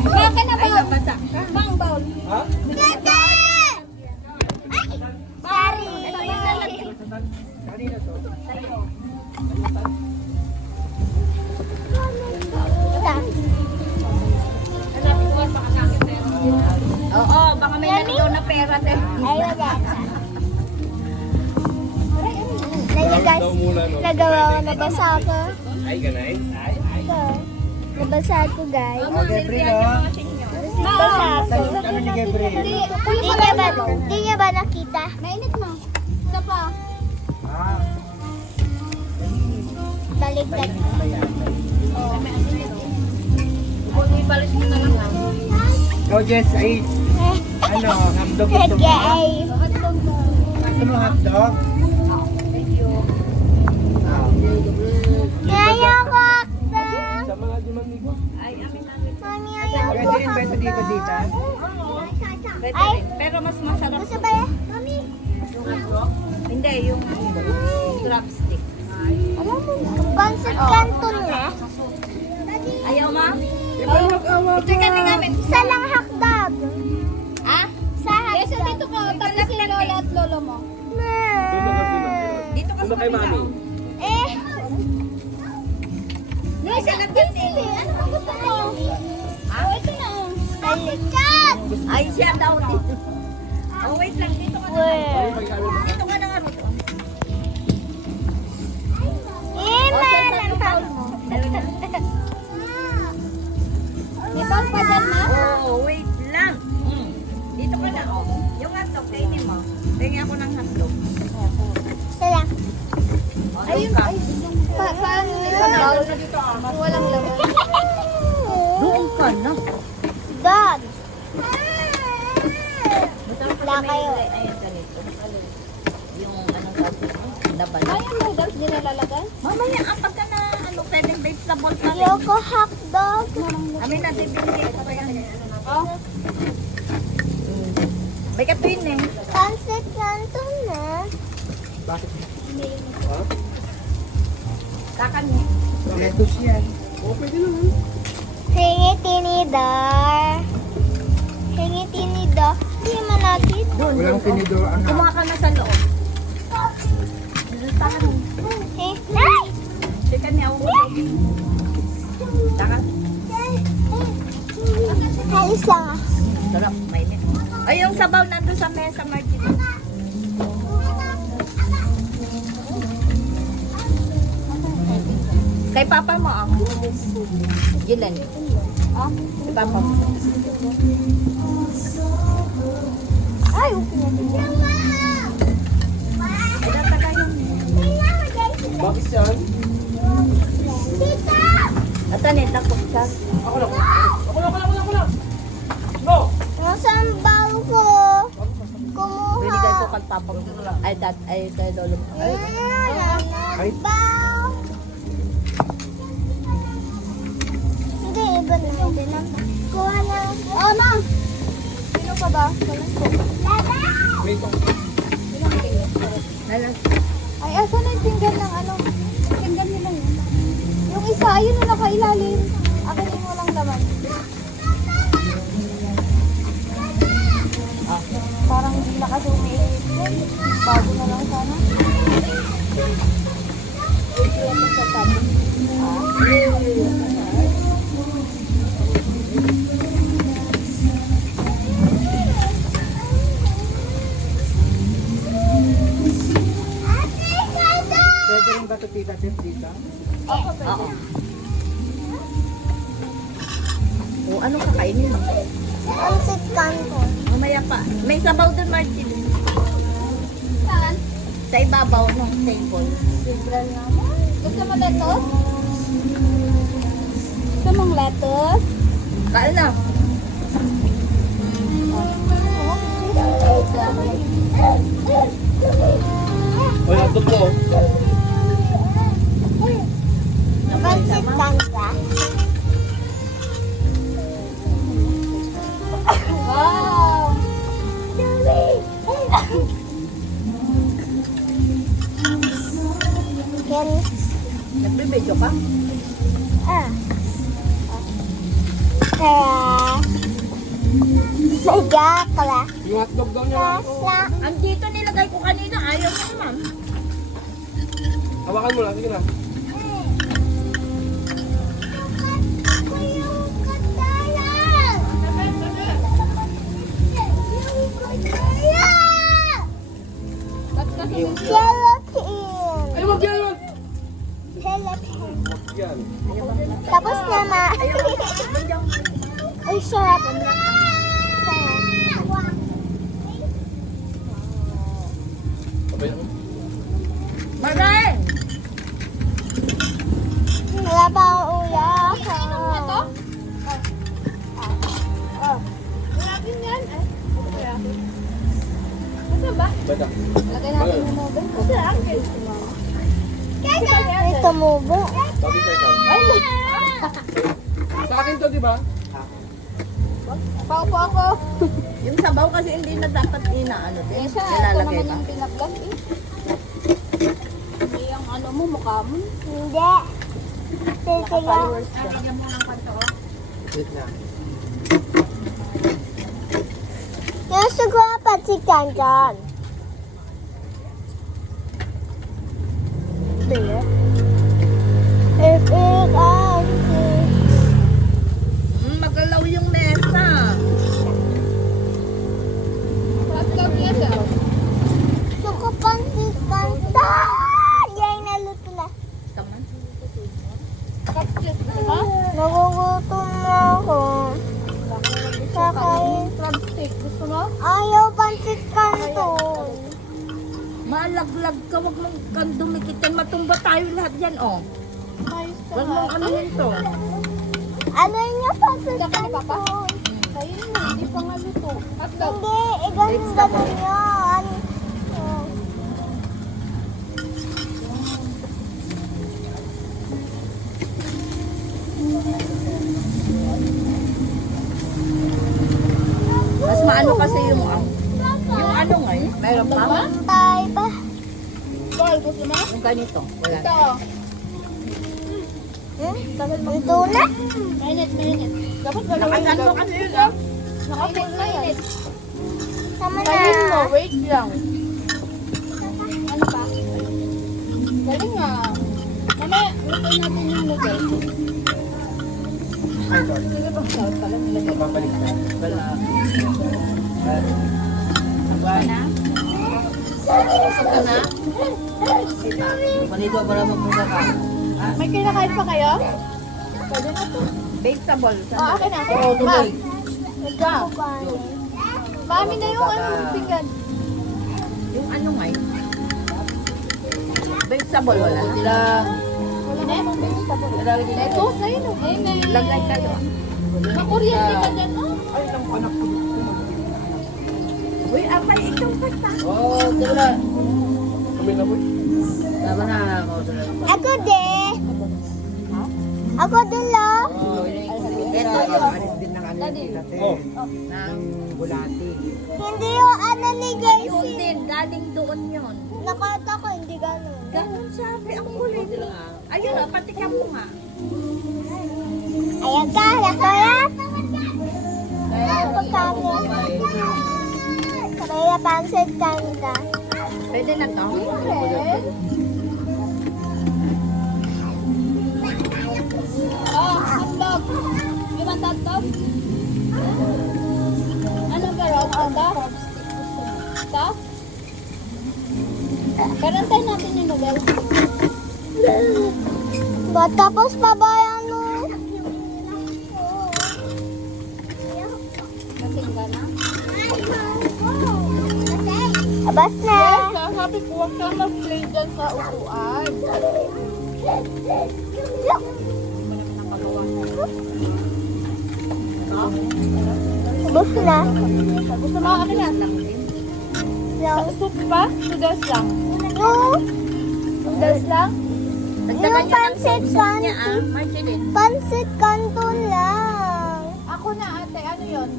Baka na ba? Bang bowl. Ha? Kanina to? Oo, baka may naligaw na pera din. Nagawa ko, nabasa ako. Ay, ganay. Nabasa ako, guys. O, Gabriel, oh. Nabasa ako. Ano ni Gabriel? Di niya ba nakita? Mainit mo. Isa pa. Ah, Baliktad. Ibalik mo na lang ha. ikaw, Jess, ay, ano, hotdog gusto mo? Gay. Gusto mo hotdog? Ah. Ayoko. Sama nga di mamigo. Mami, ayoko. Pwede rin ba ito dito, dita? Ay, Pero mas masarap. gusto ba yan? Mami. Hindi, yung chopstick. Alam mo, Pancit Canton na. Ayaw ma? Ito ka ni namin. Isa lang hotdog. Ha? Sa Yes, hotdog. dito ka. Tapos si Lola at Lolo mo. Dito ka Ano sa kay kabila. mami? Eh, Nasa Sili, ano ba gusto mo? Ha? Ito na. Baliktad. Ay, siya daw dito. Oh, wait lang. Dito ka na. Dito ka na nga. Lang tawag mo. May bang pa dyan, ma? Oo, wait lang. Dito ka na, oh. Yung hotdog, kainin mo. Tingin ako ng hotdog. Isa lang. Ayun ka. Paano Bawal na dito, ah. walang laman? Doon ka na. Dog. Masarap Wala kayo. Ayun, ganito. Yung anong sabi mo? Laban. Ayun, noodles din nalalagay? Mamaya, pagka na, ano, pwedeng vegetable pa rin. Ayoko hotdog. Kami na bibigay ko pa yan. Oh. May katuin eh. Pancit Canton na. Bakit? Ha? Kakan niya. Lettuce yan. Oo, pwede naman. Hingi tinidor. Hingi tinidor. Hindi man natin. Walang tinidor ang Kumuha ka na sa loob. Takan mo. Eh, nay! Chicken niya ako. Takan. Halis lang ah. Sarap, mainit. Ay, yung sabaw nandun sa mesa, Martin. Kay papa mo, ah. Gilan. Ah, kay papa mo. Ay, okay na. Ay, tataka yung... Bakit yan? Tita! At ano, takot siya. Ako lang. Ako lang. No! Nasaan baw ko? Binigay ko Kumuha. kay papa mo. Ay, ay, kay lolo mo. Ay, Ay. Baw. Hindi, iba na. Hindi na. Kuha na. Oh, ma! Sino pa ba? Dada! Wait, oh. nalang. Ay, asan na yung pinggan ng ano? Pinggan nila yun. Yung isa, ayun na nakailalim. Akin yung walang laman. Ah. Parang hindi nakasumi. Bago na lang sana. Pwede rin ba ito, tita, Jess, dita? Oo. O, ano kakainin mo? Pancit Canton. Mamaya pa. May sabaw dun, Martin. Saan? Sa ibabaw ng table. Sobra naman. Gusto mo lettuce? Gusto mong lettuce? Kain na. Wala ito po. Pancit Canton. Wow! Ken, Nagbibidyo ka? Ah. Kaya. Sagakala. Yung hotdog daw niya. Andito nilagay ko kanina. Ayaw mo naman. Hawakan mo lang, sige na. Gelatin. Ay, wag yan, wag! Gelatin. Yan. Tapos na Ay, sarap. Sabay ako. Maray! Wala pa ang ulam. Bada. Lagay natin yung mobile ko. Sa akin. May tumubo. Sabi sa ikaw. Sa akin to, di ba? Paupo ako. Yung sabaw kasi hindi na dapat inaano din. Nilalagay ka. pinaglag eh. Hindi yung ano mo, mukha mo. Hindi. Titiga. Bigyan mo ng kanto. Wait na. Yung siguro pa si Kankan. Bile. Magalaw yung mesa. Hotdog niya daw. Suko pa si Kankan. Yan naluto na. Taman. Nagugutom na ako. Kakain. Crabstick. Gusto mo? Ayaw pansit kanton. Malaglag ka. Huwag mong kang dumikitan. Matumba tayo lahat yan, oh. Huwag mong ano yun to. Ano niya pansit kanton? Kayo na. Hindi pa nga luto. Hotdog. Hindi, iganda na niya. Mas maano kasi yung ano nga eh. Meron pa? Tay ba? Gusto mo? Yung ganito. Wala. Ito. Ang tuna? Minute. Dapat nakasan mo kasi yun ah. Nakasan na yan. Sama Kainin mo, na. wait lang. Ano pa? Galing nga. Mamaya, luto natin yung noodles. Ay, sorry. Sige ba? Sarap pala nilagay. Babalik na. Wala. Bye. Na? Ito na? Manito para magpunta ka. May kinakain pa kayo? Pwede na to. Vegetable. Akin na. Oo, tuloy. Ito. Mami na yung ano, pinggan. Yung ano nga yun? Vegetable wala. Sila. Wala na yung vegetable. Ito, sa'yo. Lagay kayo. Makuryente ka dyan, oh. Ay, ang anak ko. Uy, apay, ikaw basta. Oh, tira. Kami na po. Tama na ako. Ako din. Ako din lo. Ito yun. Alis din ng ano natin. Nang Bulati. Hindi yung ano ni yun Gracie. din, galing doon yun. Nakata ko, hindi ganun. Ganun sabi, ang kulit. Ayun, patikan mo nga. Ayan ka, lakulat. Pagkain. Kaya pansit kanta. Pwede na to? Oh, hotdog. You want hotdog? Ano ba raw? Ito? Ito? Karantay natin yung noodles. Ba't tapos pa ba yan no? Kasing ka na? Abas na. Sabi ko, huwag ka mag-play dyan sa upuan. Abas na. Gusto mo akin na? Lang. Soup pa? Noodles lang. No. Noodles lang? Yung pansit Niya ah, kanton. Marceline. Pansit kanton lang. Ako na ate, ano yun?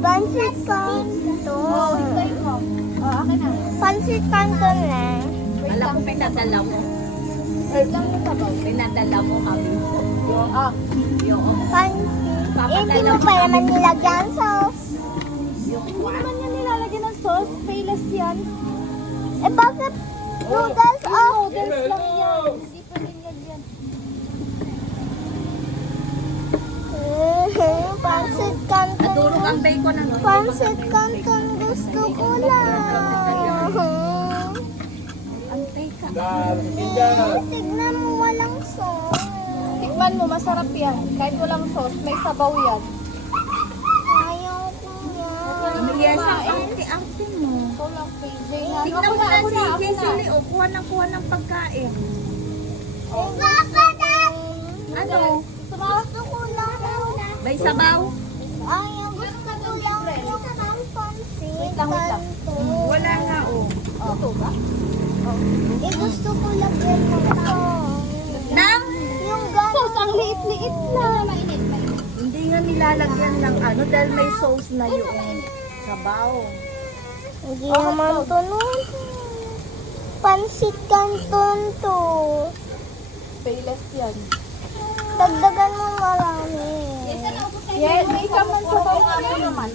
Pansit kanton. mo. Oh, akin na. Pansit kanton lang. Alam ko pinadala mo. Wait lang yung sabaw. Pinadala mo kami. Oh, yung Hindi mo pa naman nilagyan sauce. Hindi naman yan nilalagyan ng sauce. Payless yan. Eh bakit noodles? Oh, Noodles lang yan. Hindi pa nilagyan. Pancit canton. Nadurog ang bacon ano. Pancit canton gusto ko lang. Antay ka. Tignan mo walang sauce. Tikman mo, masarap yan. Kahit walang sauce, may sabaw yan. Ayaw ko yan. Yes, ang ante-ante mo. Ito lang, PJ. Tignan mo na si Jessie. O, kuha ng pagkain. Ano? Gusto ko lang. May sabaw? Ayaw, gusto ko lang ng pancit Wait lang. canton. Wala nga, o. Ito ba? Eh, gusto ko lagyan mo ito. Nang? Yung gano'n. Sauce, ang liit-liit lang. Hindi nga nilalagyan ng ano dahil may sauce na yung sabaw. Hindi naman to nun. Pancit canton to. Payless yan. Dagdagan mo marami. Yes, may saman sabaw nga naman.